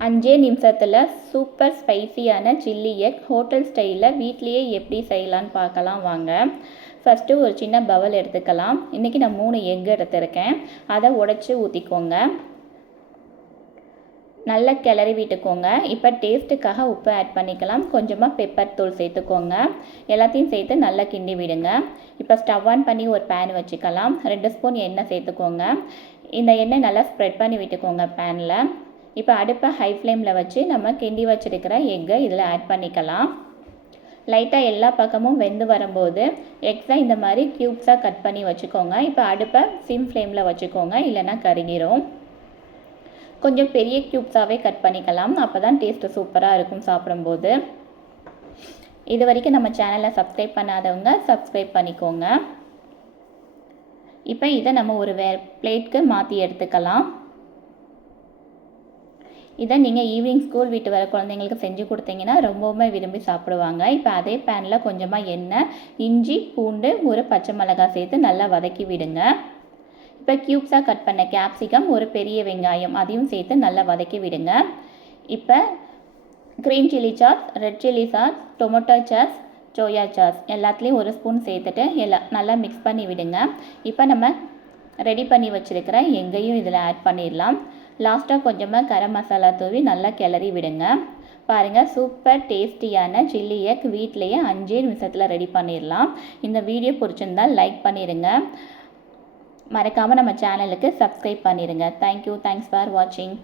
5 நிமிஷத்தில் super ஸ்பைசியான chilli egg hotel ஸ்டைலில் வீட்லேயே எப்படி செய்யலான்னு பார்க்கலாம் வாங்க. ஃபஸ்ட்டு ஒரு சின்ன பவுல் எடுத்துக்கலாம். இன்றைக்கி நான் 3 எக் எடுத்திருக்கேன். அதை உடைச்சி ஊற்றிக்கோங்க. நல்லா கிளறி விட்டுக்கோங்க. இப்போ டேஸ்ட்டுக்காக உப்பு ஆட் பண்ணிக்கலாம். கொஞ்சமாக பெப்பர் தூள் சேர்த்துக்கோங்க. எல்லாத்தையும் சேர்த்து நல்லா கிண்டி விடுங்க. இப்போ ஸ்டவ் ஆன் பண்ணி ஒரு பேன் வச்சுக்கலாம். 2 ஸ்பூன் எண்ணெய் சேர்த்துக்கோங்க. இந்த எண்ணெய் நல்லா ஸ்ப்ரெட் பண்ணி விட்டுக்கோங்க பேனில். இப்போ அடுப்பை ஹை ஃப்ளேமில் வச்சு நம்ம கிண்டி வச்சுருக்கிற எக்கை இதில் ஆட் பண்ணிக்கலாம். லைட்டாக எல்லா பக்கமும் வெந்து வரும்போது எக்ஸை இந்த மாதிரி க்யூப்ஸாக கட் பண்ணி வச்சுக்கோங்க. இப்போ அடுப்பை சிம் ஃப்ளேமில் வச்சுக்கோங்க, இல்லைன்னா கருகிரும். கொஞ்சம் பெரிய க்யூப்ஸாகவே கட் பண்ணிக்கலாம். அப்போ தான் டேஸ்ட்டு சூப்பராக இருக்கும் சாப்பிடும்போது. இது வரைக்கும் நம்ம சேனலை சப்ஸ்கிரைப் பண்ணாதவங்க சப்ஸ்கிரைப் பண்ணிக்கோங்க. இப்போ இதை நம்ம ஒரு பிளேட்க்கு மாற்றி எடுத்துக்கலாம். இதை நீங்கள் ஈவினிங் ஸ்கூல் விட்டு வர குழந்தைங்களுக்கு செஞ்சு கொடுத்தீங்கன்னா ரொம்பவுமே விரும்பி சாப்பிடுவாங்க. இப்போ அதே பேனில் கொஞ்சமாக எண்ணெய், இஞ்சி, பூண்டு, ஒரு பச்சை மிளகாய் சேர்த்து நல்லா வதக்கி விடுங்க. இப்போ க்யூப்ஸாக கட் பண்ண கேப்சிகம், ஒரு பெரிய வெங்காயம் அதையும் சேர்த்து நல்லா வதக்கி விடுங்க. இப்போ green chilli sauce, red chilli sauce, tomato sauce, soya sauce எல்லாத்துலேயும் ஒரு ஸ்பூன் சேர்த்துட்டு நல்லா மிக்ஸ் பண்ணி விடுங்க. இப்போ நம்ம ரெடி பண்ணி வச்சுருக்கிற எங்கையும் இதில் ஆட் பண்ணிடலாம். லாஸ்ட்டாக கொஞ்சமாக கரம் மசாலா தூவி நல்லா கிளறி விடுங்க. பாருங்கள், சூப்பர் டேஸ்டியான சில்லி எக் வீட்லேயே 5 நிமிஷத்தில் ரெடி பண்ணிடலாம். இந்த வீடியோ பிடிச்சிருந்தால் லைக் பண்ணிடுங்க. மறக்காமல் நம்ம சேனலுக்கு சப்ஸ்கிரைப் பண்ணிடுங்க. தேங்க்யூ. தேங்க்ஸ் ஃபார் வாட்சிங்.